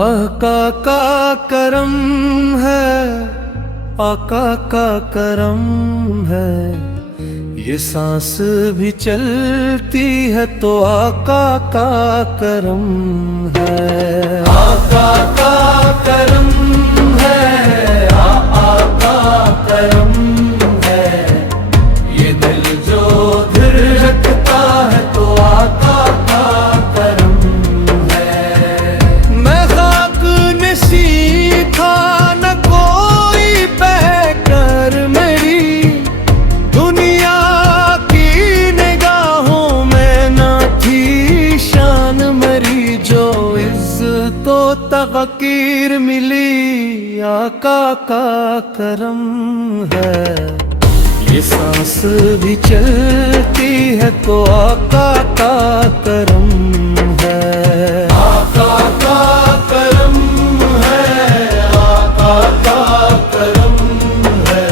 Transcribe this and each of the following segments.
आका का करम है, आका का करम है, ये सांस भी चलती है तो आका का करम है। आका का करम है, आका करम है, ये दिल जो धड़कता है तो आका का करम है। मैं खाक नसीं था न कोई बहकर मेरी, दुनिया की निगाहों में न थी शान मरी, जो इज्जत तो तफ़कीर मिली आका का करम है। ये सांस भी चलती है तो आका का करम है। आका का करम है, आका का करम है,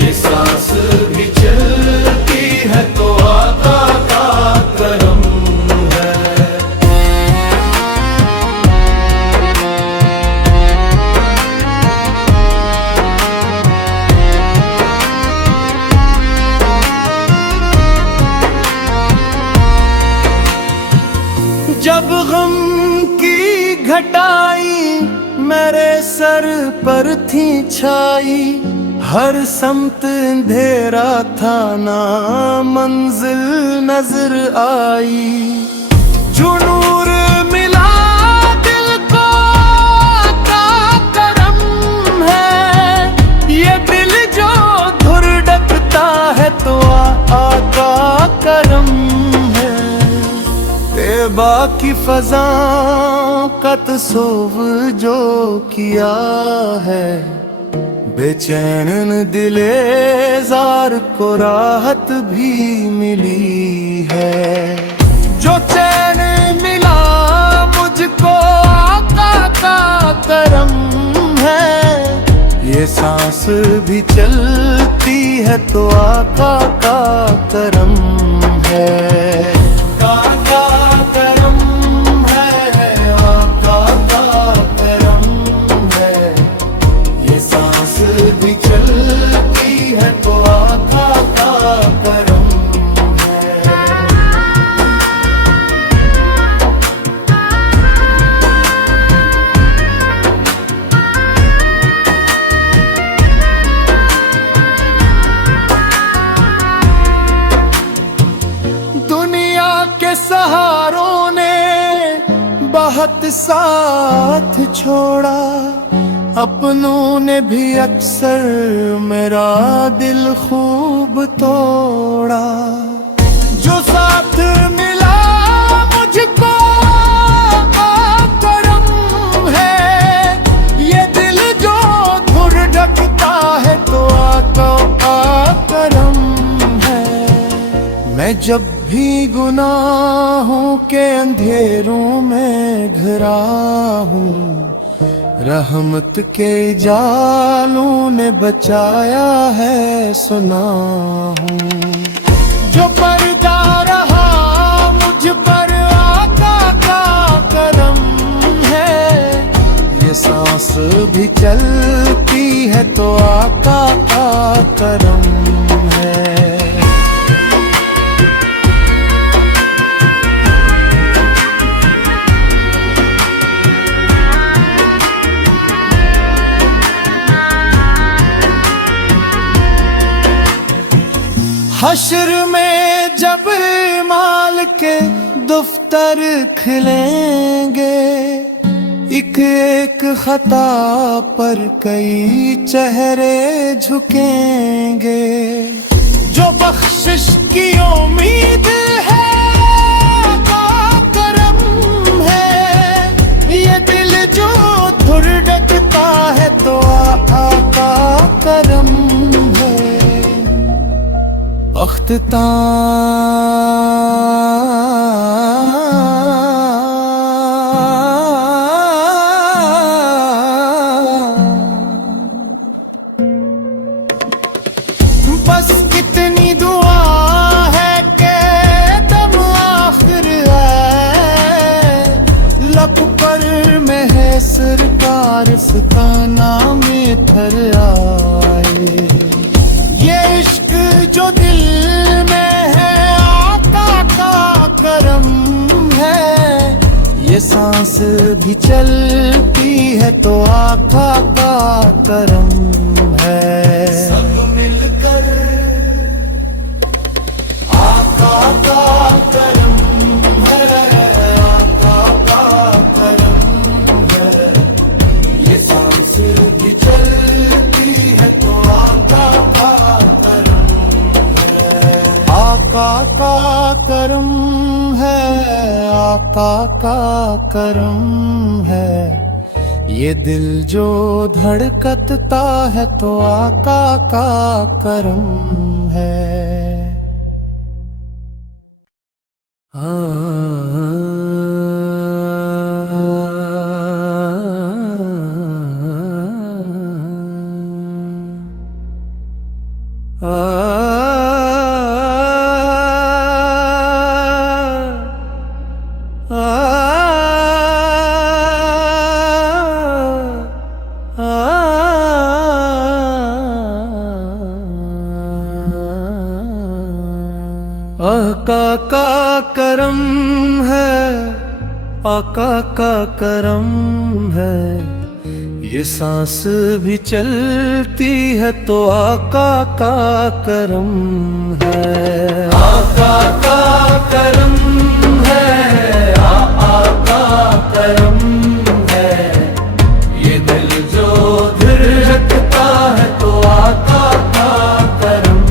ये सांस भी चलती है तो आका का करम है। जब गम की घटाई मेरे सर पर थी छाई, हर समत अंधेरा था ना मंजिल नजर आई, जो नूर मिला दिल को आका करम है, ये दिल जो धुरड़कता है तो आका करम है। तेबा की फज़ाओं का तसव्वुर जो किया है, बेचैन दिले ज़ार को राहत भी मिली है, जो चैन मिला मुझको आका का करम है। ये सांस भी चलती है तो आका का करम है। के सहारों ने बहुत साथ छोड़ा, अपनों ने भी अक्सर मेरा दिल खूब तोड़ा, जो साथ मिला मुझको करम है, ये दिल जो धड़कता है तो आका करम है। मैं जब भी गुनाहों के अंधेरों में घिरा हूँ, रहमत के जालों ने बचाया है सुना हूँ, जो पर्दा रहा मुझ पर आका का करम है। ये सांस भी चलती है तो आका का करम है। हश्र में जब माल के दफ्तर खिलेंगे, एक एक खता पर कई चेहरे झुकेंगे, जो बख्शिश की उम्मीद है आका करम है, ये दिल जो धड़कता ता बस कितनी दुआ है कि दम आखिर है, लब पर में है सरकार का नाम थर आए। ये इश्क जो दिल में है आका का करम है, ये सांस भी चलती है तो आका का करम है। सब मिलकर आका का करम है, आका का करम है। ये सांस भी चलती है तो आका का करम है। आका का करम है, आका का करम है। ये दिल जो धड़कता है तो आका का करम है। आका का करम है, आका का करम है। ये सांस भी चलती है तो आका का करम है। आका का करम है, आका करम है। ये दिल जो धड़कता है तो आका का करम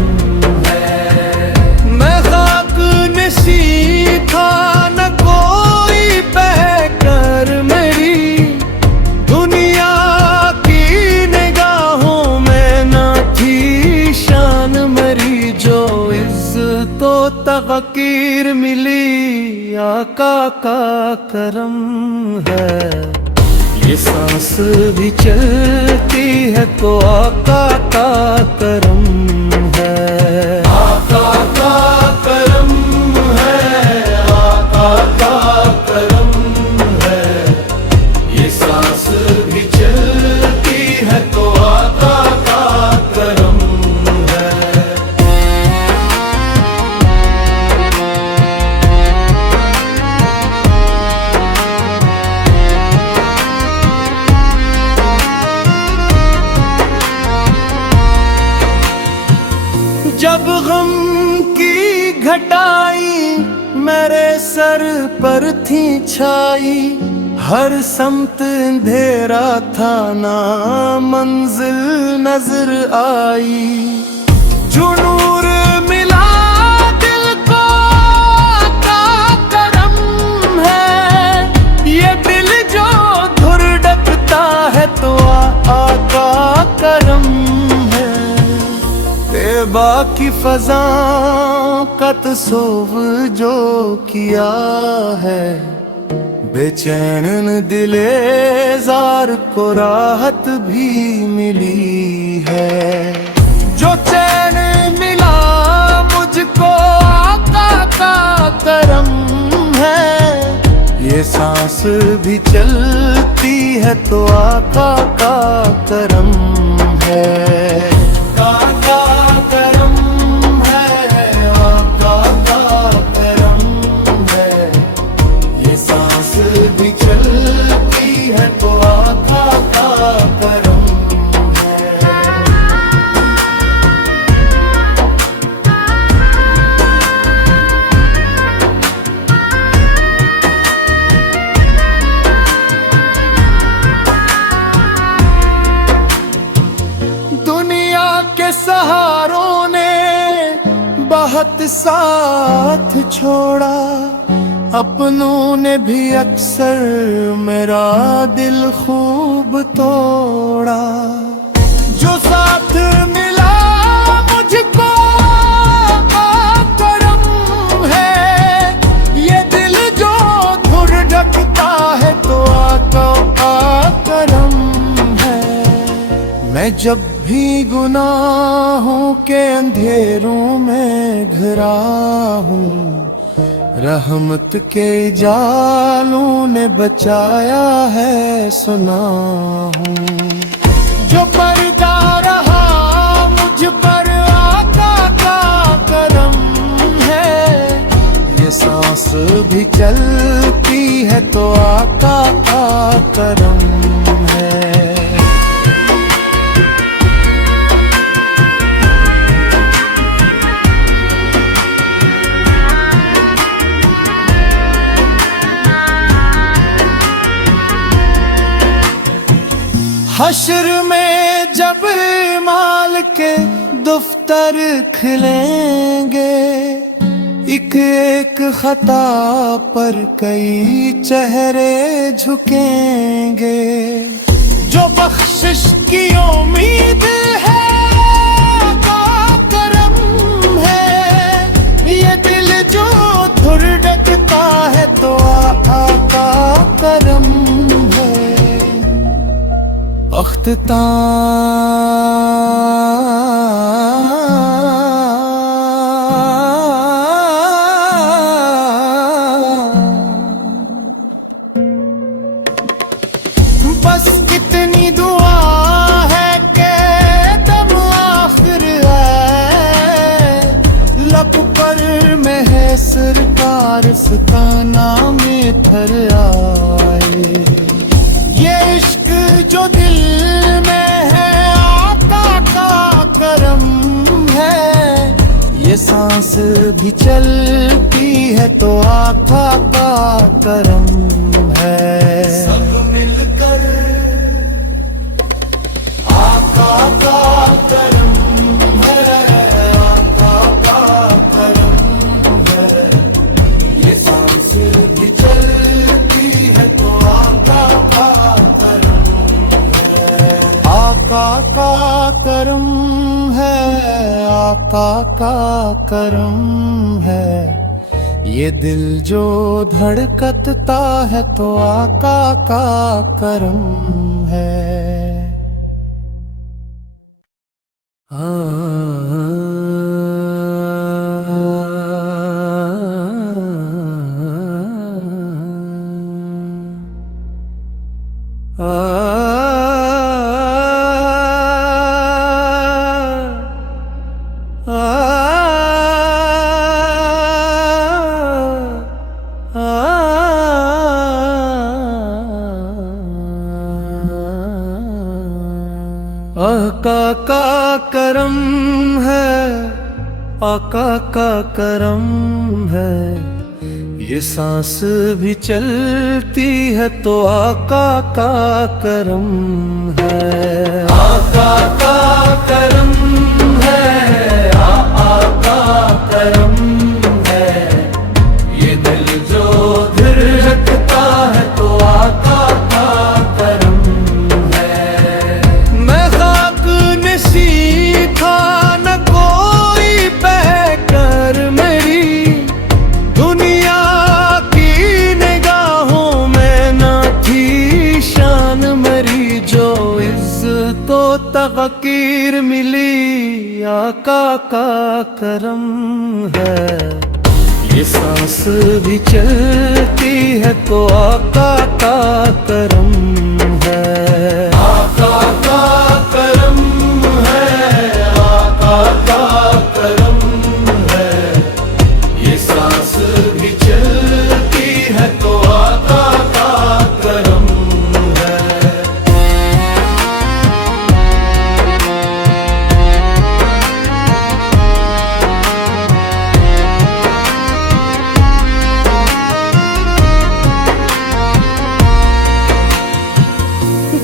है। मैं खाक नशीं था न कोई बहकर मेरी, दुनिया की निगाहों में न थी शान मेरी। जो इज्जतो तक़दीर मिली आका का करम है। ये सांस भी चलती है तो आका का करम है। आका का करम है, आका का करम है। ये सांस भी चलती है तो आका का करम है। जब गम की घटाई मेरे सर पर थी छाई, हर समत अंधेरा था ना मंजिल नजर आई। जो नूर मिला दिल को आका करम है, ये दिल जो धड़कता है तो आका करम है। तेबा की फजा का तसव्वुर जो किया है, बेचैन दिले जार को राहत भी मिली है। जो चैन मिला मुझको आका का करम है। ये सांस भी चलती है तो आका का करम है। आका करम है, आका का करम है। ये सांस भी चलती है तो आका का करम है। दुनिया के सहारों ने बहुत साथ छोड़ा, अपनों ने भी अक्सर मेरा दिल खूब तोड़ा। जो साथ मिला मुझको मैं जब भी गुनाहों के अंधेरों में घिरा हूँ, रहमत के जालों ने बचाया है सुना हूँ। जो पर्दा रहा मुझ पर आका का करम है, ये सांस भी चलती है तो आका का करम है। हश्र में जब माल के दफ्तर खिलेंगे, एक एक खता पर कई चेहरे झुकेंगे। जो बख्शिश की उम्मीद है आका करम है, ये दिल जो धुरकता है तो आका करम है। अख्ताम बस कितनी दुआ है कि दम आखिर है, लब पर में है सरकार सता नाम थर आए। ये इश्क जो दिल में है आका का करम है, ये सांस भी चलती है तो आका का करम है। सब मिलकर आका का करम है, आका का करम है। ये सांस भी चलती है तो आका का आका का करम है, आका का करम है। ये दिल जो धड़कता है तो आका का करम है। आका का करम है, आका का करम है। ये सांस भी चलती है तो आका का करम है। आका का करम है, आका करम है। ये दिल जो धड़कता है तो आका का करम है। मैं खाक नसीब था न कोई बहकर मेरी, दुनिया की निगाहों में न थी शान मेरी। जो इज्जतो तफ़कीर मिली आका का करम है। ये सांस भी चलती है तो आका का करम है। आका का करम है, आका का करम है। ये सांस भी चलती है तो आका का करम है।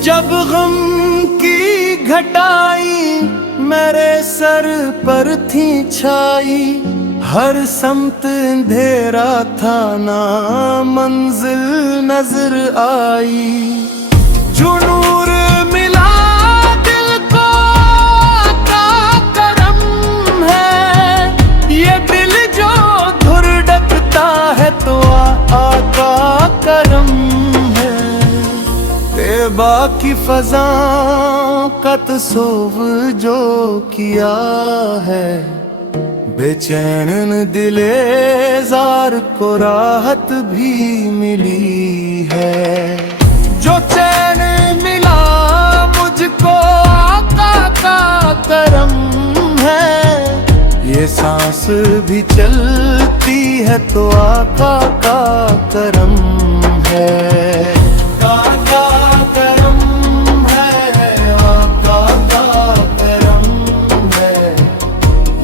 जब गम की घटाई मेरे सर पर थी छाई, हर समत अंधेरा था ना मंजिल नजर आई। जो नूर मिला दिल को आका करम है, ये दिल जो धुरकता है तो आका करम है। बाकी फजा का तसव्वुर जो किया है, बेचैन दिले जार को राहत भी मिली है। जो चैन मिला मुझको आका का करम है, ये सांस भी चलती है तो आका का करम है। आका करम है, आका का करम है,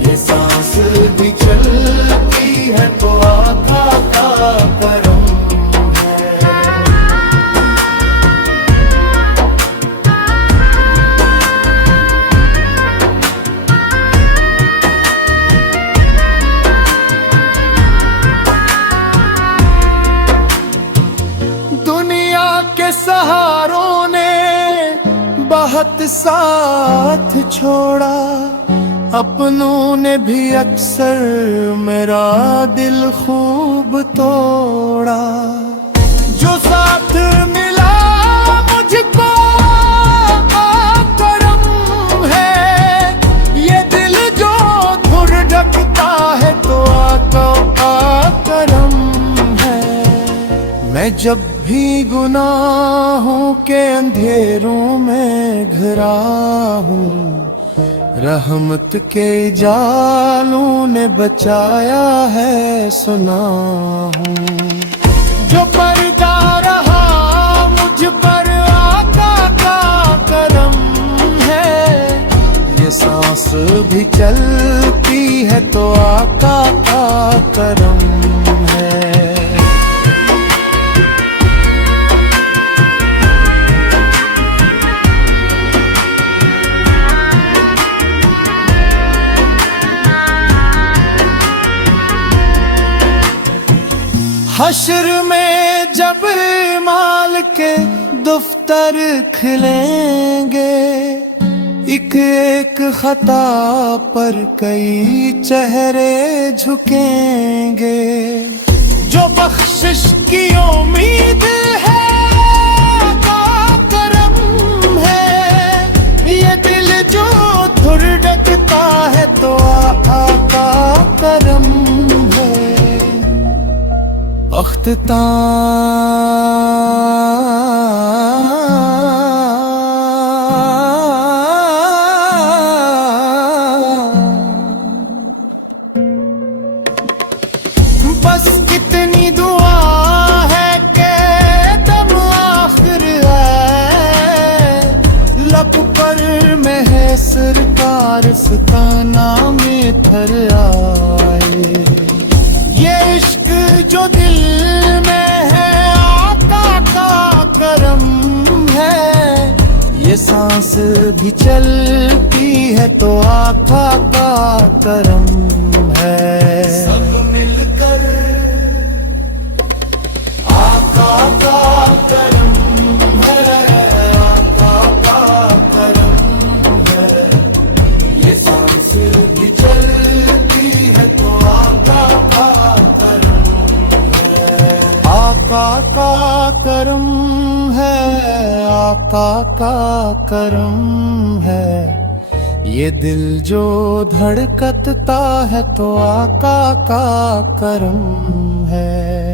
ये सांस भी चलती है तो आका का करम है। दुनिया के सहारों ने बहुत साथ छोड़ा, अपनों ने भी अक्सर मेरा दिल खूब तोड़ा। जो साथ मिला मुझको करम है, ये दिल जो धुर ढकता है तो आका करम है। मैं जब भी गुनाहों के अंधेरों में घिरा हूँ, रहमत के जालों ने बचाया है सुना हूँ। जो पर्दा रहा मुझ पर आका का करम है, ये सांस भी चलती है तो आका का करम है। हश्र में जब माल के दफ्तर खिलेंगे, एक एक खता पर कई चेहरे झुकेंगे। जो बख्शिश की उम्मीद है आका करम है, ये दिल जो धुर ढकता है तो आका करम है। बस कितनी दुआ है कि दम आखिर है, लब पर में है सरकार सताना में थर आए। ये इश्क जो दिल में है आका का करम है, ये सांस भी चलती है तो आका का करम है। सब मिलकर आका का करम है, आका का करम है, ये सांस भी चलती है तो आका का आका का करम है, आका का करम है। ये दिल जो धड़कता है तो आका का करम है।